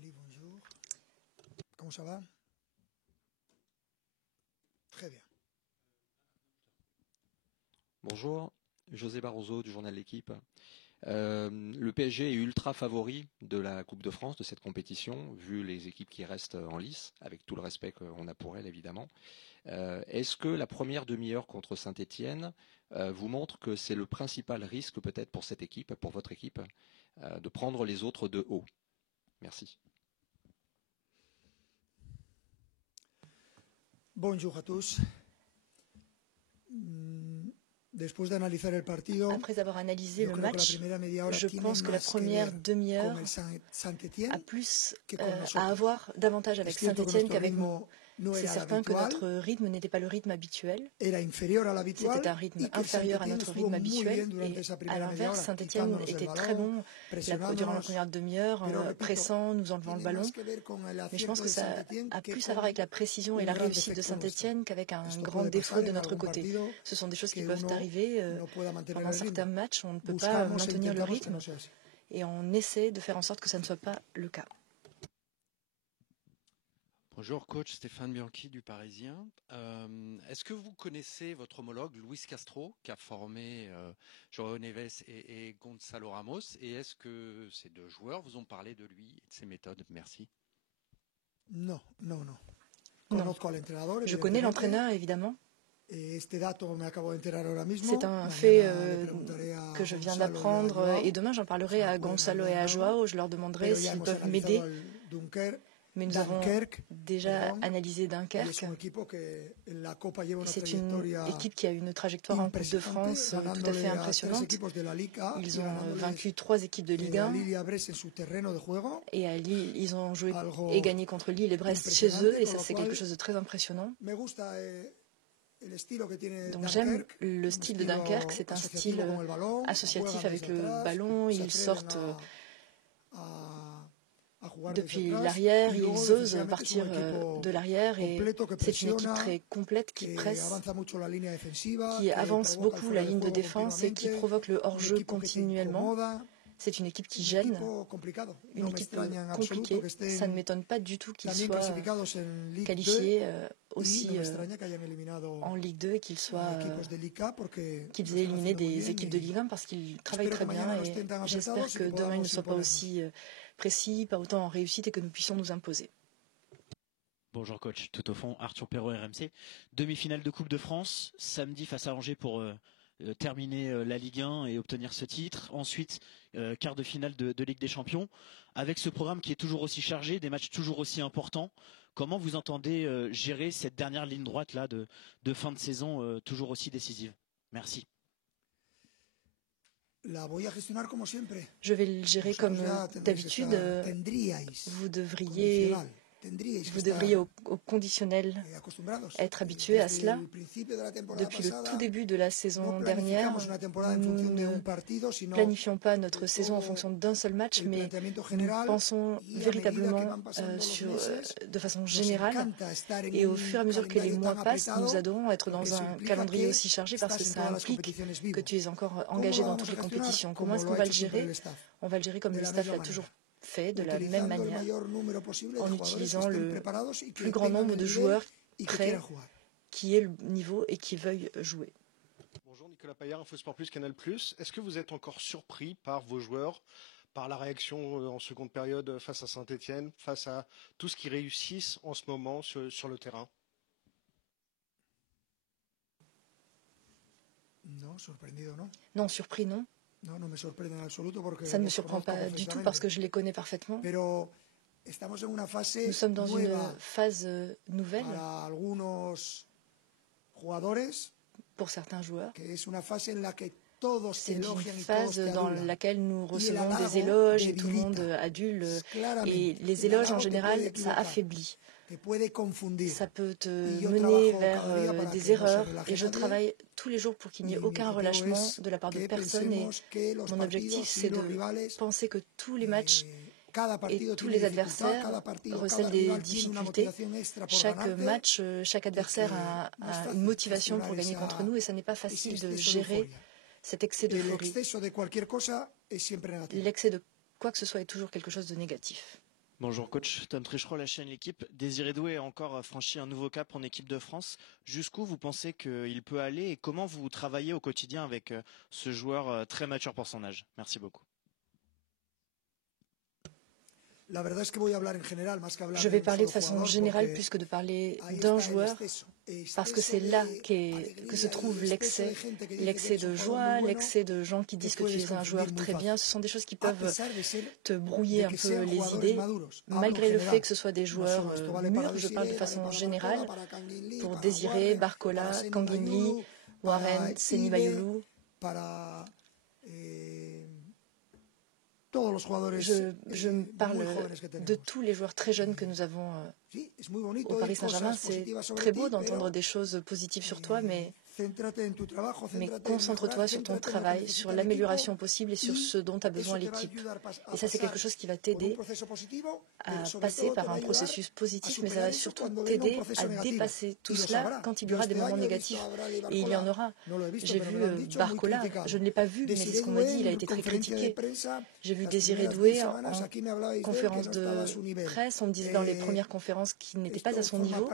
Ali, bonjour. Comment ça va? Très bien. Bonjour, José Barroso du journal L'Équipe. Le PSG est ultra favori de la Coupe de France, de cette compétition, vu les équipes qui restent en lice, avec tout le respect qu'on a pour elles évidemment. Est-ce que la première demi-heure contre Saint-Étienne vous montre que c'est le principal risque peut-être pour cette équipe, pour votre équipe, de prendre les autres de haut? Merci. Bonjour à tous. Après avoir analysé le match, je pense que la première demi-heure a plus à avoir davantage avec Saint-Étienne qu'avec nous. C'est certain que notre rythme n'était pas le rythme habituel. C'était un rythme inférieur à notre rythme habituel. Et à l'inverse, Saint-Étienne était très bon durant la première demi-heure, pressant, nous enlevant le ballon. Mais je pense que ça a plus à voir avec la précision et la réussite de Saint-Étienne qu'avec un grand défaut de notre côté. Ce sont des choses qui peuvent arriver pendant certains matchs. On ne peut pas maintenir le rythme et on essaie de faire en sorte que ça ne soit pas le cas. Bonjour coach, Stéphane Bianchi du Parisien. Est-ce que vous connaissez votre homologue Luis Castro qui a formé João Neves et Gonçalo Ramos, et est-ce que ces deux joueurs vous ont parlé de lui et de ses méthodes? Merci. Non. Non. Je connais l'entraîneur évidemment. C'est un fait que je viens d'apprendre et demain j'en parlerai à Gonçalo et à João. Je leur demanderai s'ils peuvent m'aider. Mais nous avons déjà analysé Dunkerque. C'est une équipe qui a une trajectoire en Coupe de France tout à fait impressionnante. Ils ont vaincu 3 équipes de Ligue 1 et à Lille, ils ont joué et gagné contre Lille et Brest chez eux, et ça c'est quelque chose de très impressionnant. Donc j'aime le style de Dunkerque, c'est un style associatif avec le ballon, ils sortent depuis l'arrière, ils osent partir de l'arrière et c'est une équipe très complète qui presse, qui avance beaucoup la ligne de défense et qui provoque le hors-jeu continuellement. C'est une équipe qui gêne, une équipe compliquée. Ça ne m'étonne pas du tout qu'ils soient qualifiés aussi en Ligue 2 et qu'ils aient éliminé des équipes de Ligue 1 parce qu'ils travaillent très bien et j'espère que demain ils ne soient pas aussi précis, pas autant en réussite et que nous puissions nous imposer. Bonjour coach, tout au fond, Arthur Perrault, RMC. Demi-finale de Coupe de France, samedi face à Angers pour terminer la Ligue 1 et obtenir ce titre. Ensuite, quart de finale de Ligue des Champions. Avec ce programme qui est toujours aussi chargé, des matchs toujours aussi importants, comment vous entendez gérer cette dernière ligne droite là de fin de saison toujours aussi décisive? Merci. Je vais le gérer comme d'habitude. Vous devriez au conditionnel être habitué à cela. Depuis le tout début de la saison dernière, nous ne planifions pas notre saison en fonction d'un seul match, mais nous pensons véritablement de façon générale. Et au fur et à mesure que les mois passent, nous adorons être dans un calendrier aussi chargé parce que ça implique que tu es encore engagé dans toutes les compétitions. Comment est-ce qu'on va le gérer? On va le gérer comme le staff l'a toujours fait, de la même manière, en utilisant le plus grand nombre de joueurs prêts, qui aient le niveau et qui veuillent jouer. Bonjour, Nicolas Paillard, InfoSport Plus, Canal+. Est-ce que vous êtes encore surpris par vos joueurs, par la réaction en seconde période face à Saint-Étienne, face à tout ce qu'ils réussissent en ce moment sur le terrain? Non, surpris, non. Ça ne me surprend pas du tout parce que je les connais parfaitement. Nous sommes dans une phase nouvelle pour certains joueurs. C'est une phase dans laquelle nous recevons des éloges et tout le monde adule. Et les éloges, en général, ça affaiblit. Ça peut te mener vers des erreurs. Et je travaille tous les jours pour qu'il n'y ait aucun relâchement de la part de personne. Et mon objectif, c'est de penser que tous les matchs et tous les adversaires recèlent des difficultés. Chaque match, chaque adversaire a une motivation pour gagner contre nous et ça n'est pas facile de gérer cet excès d'euphorie. L'excès de quoi que ce soit est toujours quelque chose de négatif. Bonjour coach, Tom Trichereau, la chaîne L'équipe. Désiré Doué a encore franchi un nouveau cap en équipe de France. Jusqu'où vous pensez qu'il peut aller et comment vous travaillez au quotidien avec ce joueur très mature pour son âge? Merci beaucoup. Je vais parler de façon générale plus que de parler d'un joueur, parce que c'est là que se trouve l'excès de joie, l'excès de gens qui disent que tu es un joueur très bien. Ce sont des choses qui peuvent te brouiller un peu les idées, malgré le fait que ce soit des joueurs mûrs. Je parle de façon générale pour Désiré, Barcola, Kanguinli, Warren, Seny Bayulu. Je parle de tous les joueurs très jeunes que nous avons au Paris Saint-Germain. C'est très beau d'entendre des choses positives sur toi, mais concentre-toi sur ton travail, sur l'amélioration possible et sur ce dont a besoin l'équipe. Et ça, c'est quelque chose qui va t'aider à passer par un processus positif, mais ça va surtout t'aider à dépasser tout cela quand il y aura des moments négatifs. Et il y en aura. J'ai vu Barcola, je ne l'ai pas vu, mais c'est ce qu'on m'a dit, il a été très critiqué. J'ai vu Désiré Doué en conférence de presse, on me disait dans les premières conférences qu'il n'était pas à son niveau.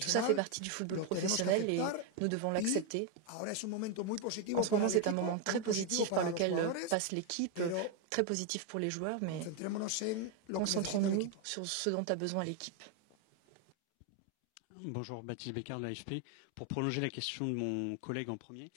Tout ça fait partie du football professionnel et nous devons l'accepter. En ce moment, c'est un moment très positif par lequel passe l'équipe, très positif pour les joueurs, mais concentrons-nous sur ce dont a besoin l'équipe. Bonjour, Baptiste Bécard de l'AFP. Pour prolonger la question de mon collègue en premier,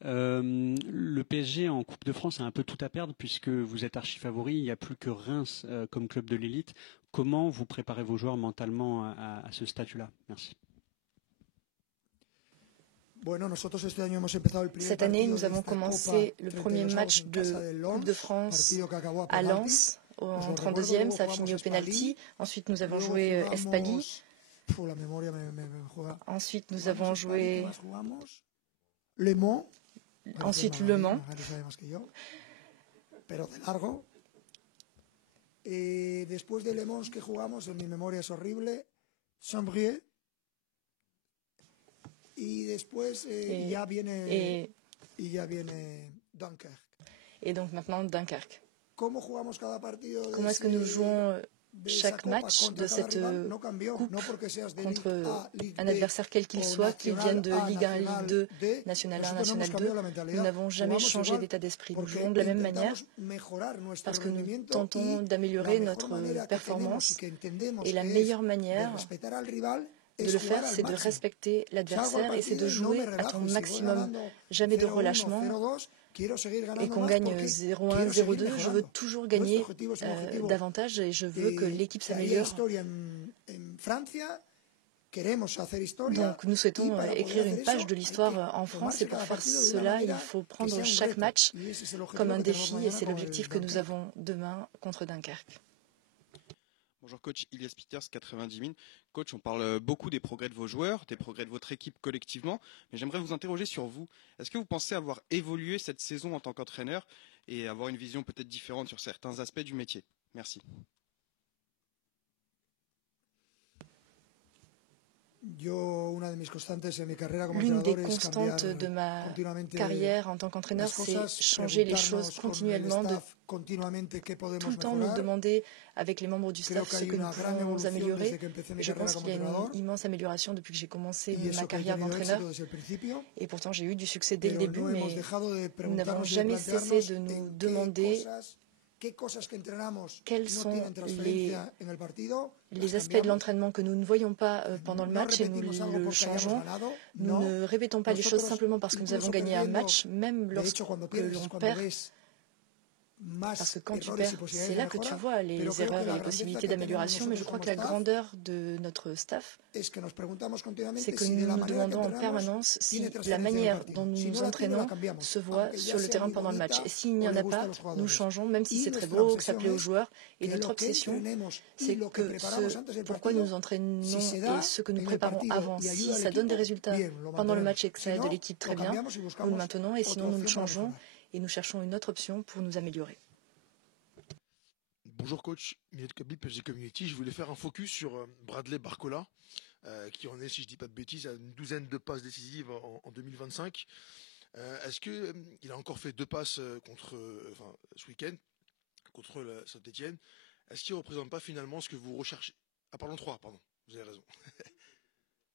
le PSG en Coupe de France a un peu tout à perdre puisque vous êtes archi favori, il n'y a plus que Reims comme club de l'élite. Comment vous préparez vos joueurs mentalement à ce statut-là? Merci. Cette année, nous avons commencé le premier match de Coupe de France à Lens, en 32e, ça a fini au pénalty. Ensuite, nous avons joué Espali. Ensuite, nous avons joué Le Mans. Ensuite, Le Mans. Et después de Le Mans que jugamos, en mi memoria es horrible, Saint-Brieuc. Y después ya viene Dunkerque. Et donc maintenant Dunkerque. Comment jugamos cada partido? Comment est-ce que nous jouons chaque match de cette coupe contre un adversaire quel qu'il soit, qu'il vienne de Ligue 1, Ligue 2, National 1, National 2. Nous n'avons jamais changé d'état d'esprit. Nous jouons de la même manière parce que nous tentons d'améliorer notre performance et la meilleure manière de le faire, c'est de respecter l'adversaire et c'est de jouer à ton maximum. Jamais de relâchement. Et qu'on gagne 0-1, 0-2, je veux toujours gagner davantage et je veux que l'équipe s'améliore. Donc nous souhaitons écrire une page de l'histoire en France et pour faire cela, il faut prendre chaque match comme un défi et c'est l'objectif que nous avons demain contre Dunkerque. Bonjour coach, Ilias Peters, 90 000. Coach, on parle beaucoup des progrès de vos joueurs, des progrès de votre équipe collectivement, mais j'aimerais vous interroger sur vous. Est-ce que vous pensez avoir évolué cette saison en tant qu'entraîneur et avoir une vision peut-être différente sur certains aspects du métier? Merci. L'une des constantes de ma carrière en tant qu'entraîneur, c'est changer les choses continuellement, de tout le temps nous demander avec les membres du staff ce que nous pouvons améliorer. Et je pense qu'il y a une immense amélioration depuis que j'ai commencé ma carrière d'entraîneur. Et pourtant, j'ai eu du succès dès le début, mais nous n'avons jamais cessé de nous demander quels sont les aspects de l'entraînement que nous ne voyons pas pendant le match et nous le changeons. Nous ne répétons pas les choses simplement parce que nous avons gagné un match, même lorsque l'on perd. Parce que quand tu perds, c'est là que tu vois les erreurs et les possibilités d'amélioration. Mais je crois que la grandeur de notre staff, c'est que nous nous demandons en permanence si la manière dont nous nous entraînons se voit sur le terrain pendant le match. Et s'il n'y en a pas, nous changeons, même si c'est très beau, que ça plaît aux joueurs. Et notre obsession, c'est que ce pourquoi nous nous entraînons et ce que nous préparons avant, si ça donne des résultats pendant le match et que ça aide l'équipe très bien, nous le maintenons et sinon nous le changeons. Et nous cherchons une autre option pour nous améliorer. Bonjour coach, Millet Kabli, PSG Community. Je voulais faire un focus sur Bradley Barcola, qui en est, si je ne dis pas de bêtises, à une douzaine de passes décisives en 2025. Est-ce qu'il a encore fait 2 passes ce week-end contre Saint-Etienne? est-ce qu'il ne représente pas finalement ce que vous recherchez? Ah pardon, 3, pardon, vous avez raison.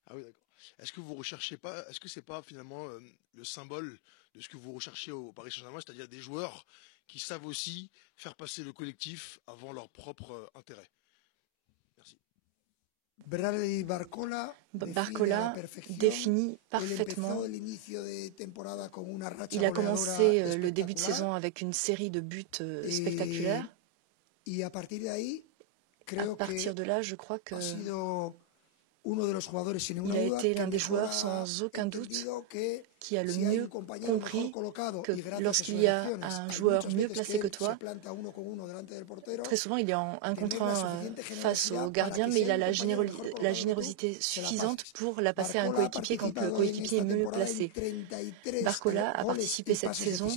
Ah oui, d'accord. Est-ce que vous recherchez pas, est-ce que c'est pas finalement le symbole de ce que vous recherchez au Paris Saint-Germain, c'est-à-dire des joueurs qui savent aussi faire passer le collectif avant leur propre intérêt? Merci. Barcola définit parfaitement. Il a commencé le début de saison avec une série de buts spectaculaires. À partir de là, je crois que il a été l'un des joueurs sans aucun doute qui a le mieux compris que lorsqu'il y a un joueur mieux placé que toi, très souvent il est en 1 contre 1 face au gardien, mais il a la générosité suffisante pour la passer à un coéquipier quand le coéquipier est mieux placé. Barcola a participé cette saison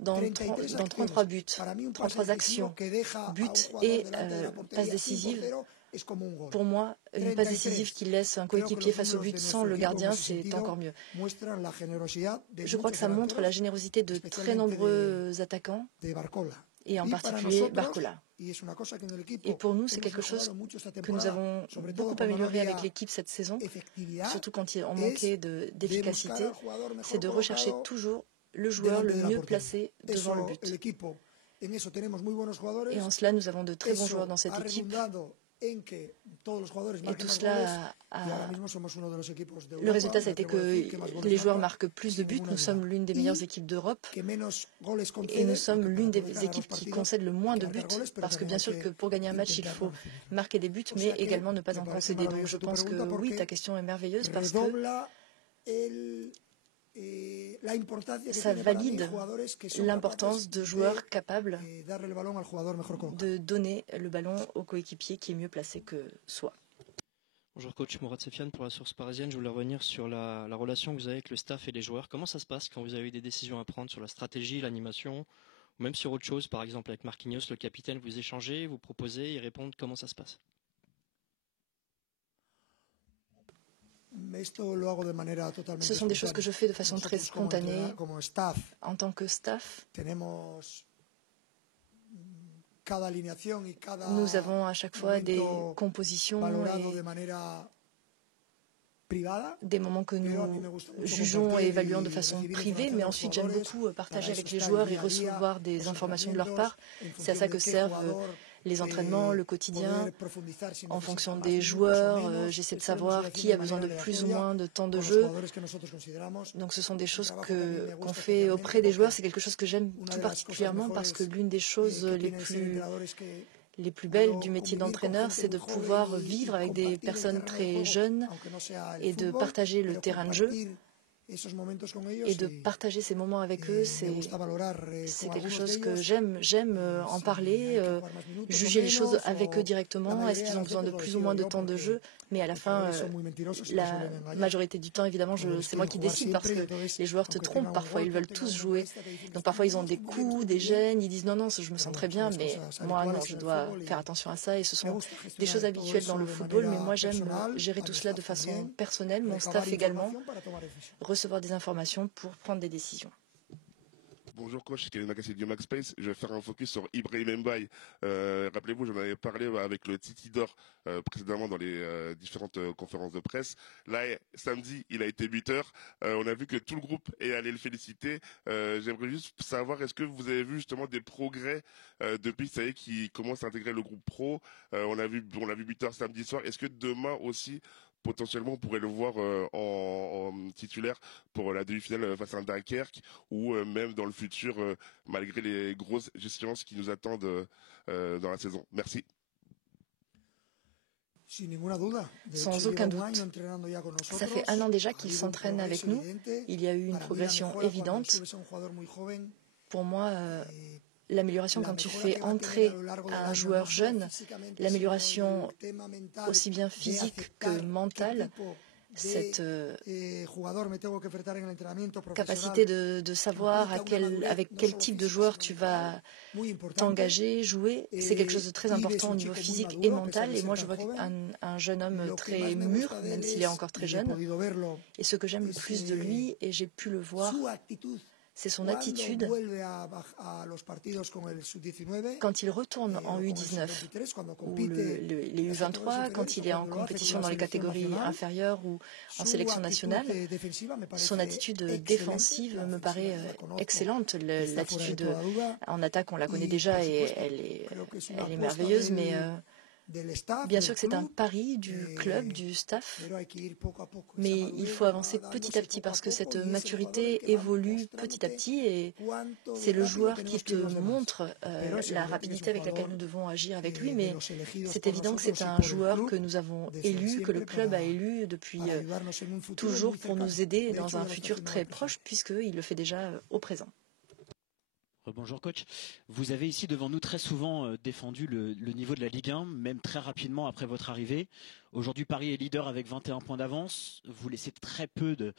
dans 33 buts, 33 actions, buts et passes décisives. Pour moi, une passe décisive qui laisse un coéquipier face au but sans le gardien, c'est encore mieux. Je crois que ça montre la générosité de très nombreux attaquants, et en particulier Barcola. Et pour nous, c'est quelque chose que nous avons beaucoup amélioré avec l'équipe cette saison, surtout quand on manquait d'efficacité, c'est de rechercher toujours le joueur le mieux placé devant le but. Et en cela, nous avons de très bons joueurs dans cette équipe. Et tout cela, le résultat, ça a été que les joueurs marquent plus de buts. Nous sommes l'une des meilleures équipes d'Europe et nous sommes l'une des équipes qui concèdent le moins de buts. Parce que bien sûr que pour gagner un match, il faut marquer des buts, mais également ne pas en concéder. Donc je pense que oui, ta question est merveilleuse parce que ça valide l'importance de joueurs capables de donner le ballon au coéquipier qui est mieux placé que soi. Bonjour coach, Mourad Sefiane pour la Source Parisienne. Je voulais revenir sur la relation que vous avez avec le staff et les joueurs. Comment ça se passe quand vous avez des décisions à prendre sur la stratégie, l'animation, ou même sur autre chose, par exemple avec Marquinhos, le capitaine, vous échangez, vous proposez, ils répondent, comment ça se passe? Ce sont des choses que je fais de façon très spontanée en tant que staff. Nous avons à chaque fois des compositions et des moments que nous jugeons et évaluons de façon privée, mais ensuite j'aime beaucoup partager avec les joueurs et recevoir des informations de leur part. C'est à ça que servent les entraînements, le quotidien, en fonction des joueurs. J'essaie de savoir qui a besoin de plus ou moins de temps de jeu. Donc ce sont des choses qu'on fait auprès des joueurs. C'est quelque chose que j'aime tout particulièrement parce que l'une des choses les plus belles du métier d'entraîneur, c'est de pouvoir vivre avec des personnes très jeunes et de partager le terrain de jeu. Et de partager ces moments avec eux, c'est quelque chose que j'aime. J'aime en parler, juger les choses avec eux directement. Est-ce qu'ils ont besoin de plus ou moins de temps de jeu? Mais à la fin, la majorité du temps, évidemment, c'est moi qui décide parce que les joueurs te trompent. Parfois, ils veulent tous jouer. Donc parfois, ils ont des coups, des gênes. Ils disent non, je me sens très bien, mais moi, non, je dois faire attention à ça. Et ce sont des choses habituelles dans le football. Mais moi, j'aime gérer tout cela de façon personnelle. Mon staff également. Recevoir des informations pour prendre des décisions. Bonjour coach, c'est Kevin Macassi du Max Space. Je vais faire un focus sur Ibrahim Mbaye. Rappelez-vous, j'en avais parlé avec le Titi d'Or précédemment dans les différentes conférences de presse. Là, samedi, il a été buteur. On a vu que tout le groupe est allé le féliciter. J'aimerais juste savoir, est-ce que vous avez vu justement des progrès depuis, ça y est, qu'il commence à intégrer le groupe pro. On l'a vu buteur samedi soir. Est-ce que demain aussi, potentiellement, on pourrait le voir en titulaire pour la demi-finale face à un Dunkerque ou même dans le futur, malgré les grosses échéances qui nous attendent dans la saison. Merci. Sans aucun doute. Ça fait 1 an déjà qu'il s'entraîne avec nous. Il y a eu une progression évidente. Pour moi, l'amélioration quand tu fais entrer un joueur jeune, l'amélioration aussi bien physique que mentale, cette capacité de savoir avec quel type de joueur tu vas t'engager, jouer, c'est quelque chose de très important au niveau physique et mental. Et moi, je vois un jeune homme très mûr, même s'il est encore très jeune. Et ce que j'aime le plus de lui, et j'ai pu le voir, c'est son attitude quand il retourne en U19 ou les U23, quand il est en compétition dans les catégories inférieures ou en sélection nationale. Son attitude défensive me paraît excellente. L'attitude en attaque, on la connaît déjà et elle est merveilleuse, mais bien sûr que c'est un pari du club, du staff, mais il faut avancer petit à petit parce que cette maturité évolue petit à petit et c'est le joueur qui te montre la rapidité avec laquelle nous devons agir avec lui, mais c'est évident que c'est un joueur que nous avons élu, que le club a élu depuis toujours pour nous aider dans un futur très proche puisqu'il le fait déjà au présent. Bonjour coach, vous avez ici devant nous très souvent défendu le niveau de la Ligue 1, même très rapidement après votre arrivée. Aujourd'hui Paris est leader avec 21 points d'avance, vous laissez très peu de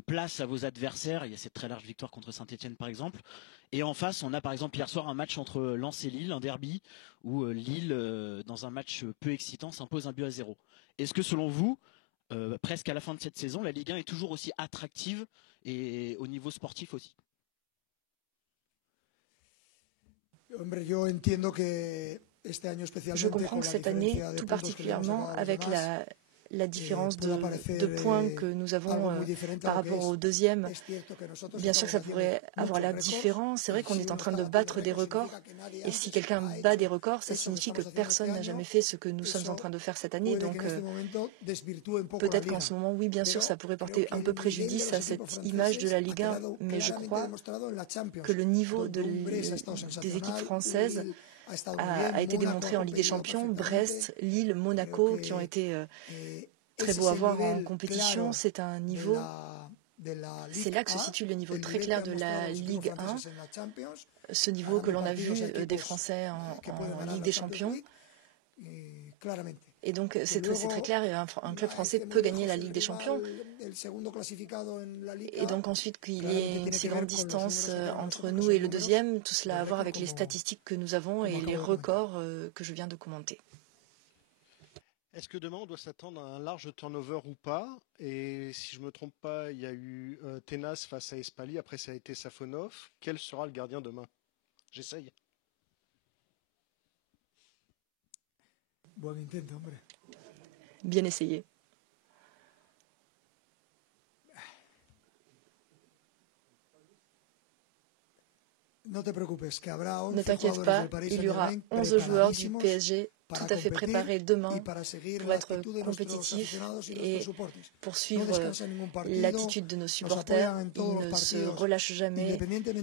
place à vos adversaires, il y a cette très large victoire contre Saint-Etienne par exemple. Et en face on a par exemple hier soir un match entre Lens et Lille, un derby, où Lille dans un match peu excitant s'impose 1-0. Est-ce que selon vous, presque à la fin de cette saison, la Ligue 1 est toujours aussi attractive et au niveau sportif aussi? Je comprends que cette année, tout particulièrement avec la différence de points que nous avons par rapport au deuxième, bien sûr que ça pourrait avoir l'air différent. C'est vrai qu'on est en train de battre des records et si quelqu'un bat des records, ça signifie que personne n'a jamais fait ce que nous sommes en train de faire cette année. Donc peut-être qu'en ce moment, oui, bien sûr, ça pourrait porter un peu préjudice à cette image de la Ligue 1, mais je crois que le niveau des équipes françaises a été démontré en Ligue des Champions. Brest, Lille, Monaco, qui ont été très beaux à voir en compétition. C'est un niveau, c'est là que se situe le niveau très clair de la Ligue 1, ce niveau que l'on a vu des Français en Ligue des Champions. Et donc c'est très clair, un club français peut gagner la Ligue des Champions. Et donc ensuite qu'il y ait une si grande distance entre nous et le deuxième, tout cela a à voir avec les statistiques que nous avons et les records que je viens de commenter. Est-ce que demain on doit s'attendre à un large turnover ou pas? Et si je ne me trompe pas, il y a eu Tenas face à Espali, après ça a été Safonov. Quel sera le gardien demain? J'essaye. Bien essayé. Ne t'inquiète pas, il y aura 11 joueurs du PSG tout à fait préparés demain pour être compétitifs et pour suivre l'attitude de nos supporters. Ils ne se relâchent jamais,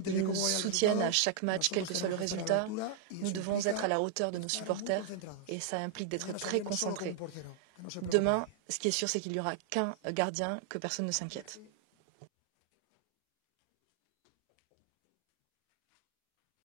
ils nous soutiennent à chaque match, quel que soit le résultat. Nous devons être à la hauteur de nos supporters et ça implique d'être très concentrés. Demain, ce qui est sûr, c'est qu'il n'y aura qu'un gardien, que personne ne s'inquiète.